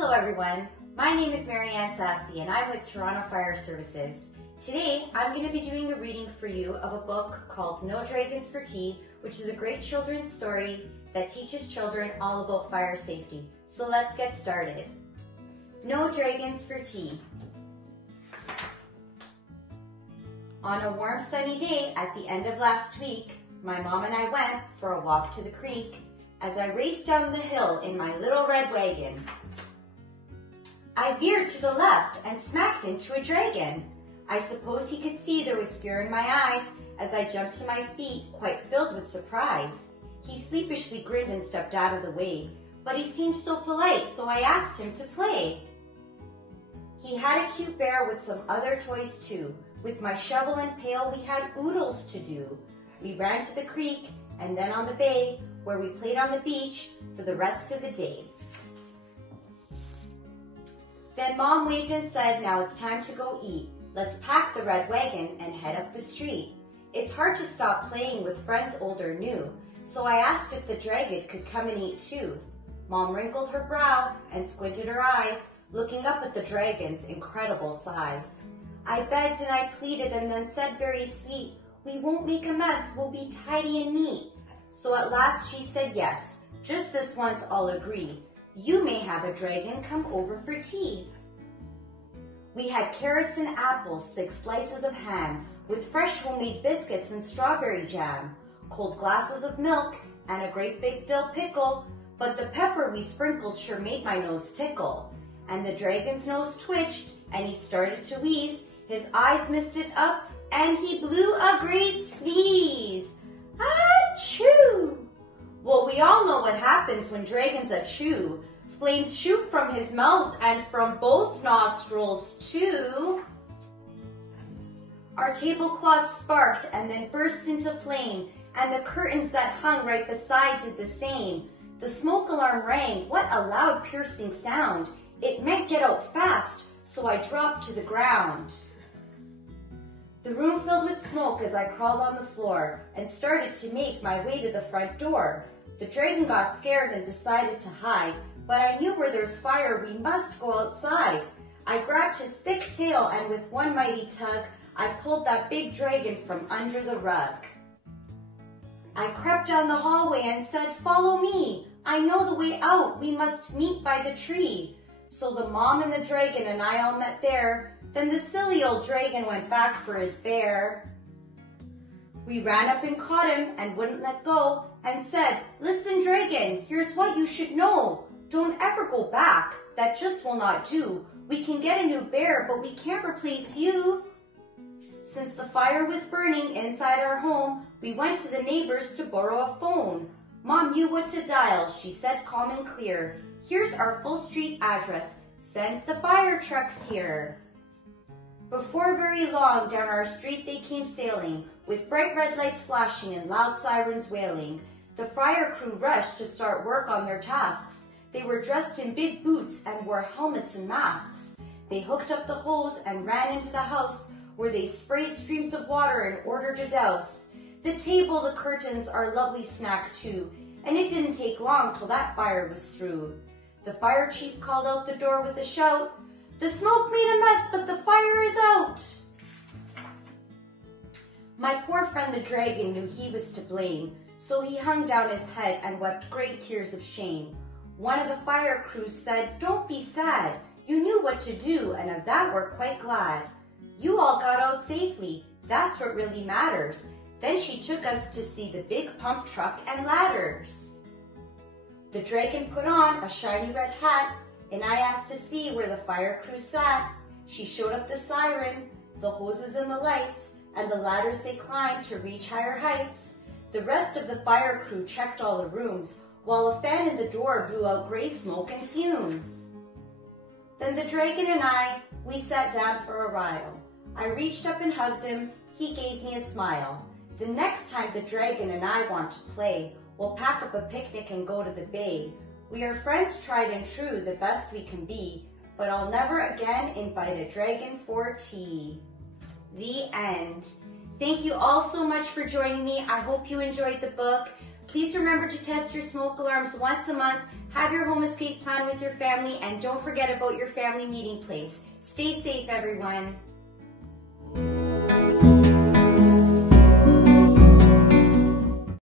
Hello everyone, my name is Marianne and I'm with Toronto Fire Services. Today I'm going to be doing a reading for you of a book called No Dragons for Tea, which is a great children's story that teaches children all about fire safety. So let's get started. No Dragons for Tea. On a warm sunny day at the end of last week, my mom and I went for a walk to the creek as I raced down the hill in my little red wagon. I veered to the left and smacked into a dragon. I suppose he could see there was fear in my eyes as I jumped to my feet, quite filled with surprise. He sleepishly grinned and stepped out of the way, but he seemed so polite, so I asked him to play. He had a cute bear with some other toys too. With my shovel and pail, we had oodles to do. We ran to the creek and then on the bay, where we played on the beach for the rest of the day. Then Mom waved and said, now it's time to go eat. Let's pack the red wagon and head up the street. It's hard to stop playing with friends old or new, so I asked if the dragon could come and eat too. Mom wrinkled her brow and squinted her eyes, looking up at the dragon's incredible size. I begged and I pleaded and then said very sweet, we won't make a mess, we'll be tidy and neat. So at last she said yes, just this once I'll agree. You may have a dragon come over for tea. We had carrots and apples, thick slices of ham, with fresh homemade biscuits and strawberry jam, cold glasses of milk, and a great big dill pickle, but the pepper we sprinkled sure made my nose tickle. And the dragon's nose twitched, and he started to wheeze, his eyes misted up, and he blew a great sneeze. Achoo! Well, we all know what happens when dragons achoo. Flames shoot from his mouth and from both nostrils too. Our tablecloth sparked and then burst into flame, and the curtains that hung right beside did the same. The smoke alarm rang, what a loud piercing sound. It meant get out fast, so I dropped to the ground. The room filled with smoke as I crawled on the floor and started to make my way to the front door. The dragon got scared and decided to hide, but I knew where there's fire, we must go outside. I grabbed his thick tail and with one mighty tug, I pulled that big dragon from under the rug. I crept down the hallway and said, follow me. I know the way out, we must meet by the tree. So the mom and the dragon and I all met there. Then the silly old dragon went back for his bear. We ran up and caught him and wouldn't let go and said, listen dragon, here's what you should know. Don't ever go back, that just will not do. We can get a new bear, but we can't replace you. Since the fire was burning inside our home, we went to the neighbors to borrow a phone. Mom knew what to dial, she said calm and clear. Here's our full street address, send the fire trucks here. Before very long, down our street they came sailing, with bright red lights flashing and loud sirens wailing. The fire crew rushed to start work on their tasks. They were dressed in big boots and wore helmets and masks. They hooked up the hose and ran into the house, where they sprayed streams of water in order to douse. The table, the curtains, our lovely snack too, and it didn't take long till that fire was through. The fire chief called out the door with a shout, the smoke made a mess, but the fire is out. My poor friend the dragon knew he was to blame, so he hung down his head and wept great tears of shame. One of the fire crew said, don't be sad, you knew what to do, and of that we're quite glad. You all got out safely, that's what really matters. Then she took us to see the big pump truck and ladders. The dragon put on a shiny red hat, and I asked to see where the fire crew sat. She showed up the siren, the hoses and the lights, and the ladders they climbed to reach higher heights. The rest of the fire crew checked all the rooms, while a fan in the door blew out gray smoke and fumes. Then the dragon and we sat down for a while. I reached up and hugged him, he gave me a smile. The next time the dragon and I want to play, we'll pack up a picnic and go to the bay. We are friends tried and true, the best we can be, but I'll never again invite a dragon for tea. The end. Thank you all so much for joining me. I hope you enjoyed the book. Please remember to test your smoke alarms once a month Have your home escape plan with your family, and don't forget about your family meeting place. Stay safe, everyone.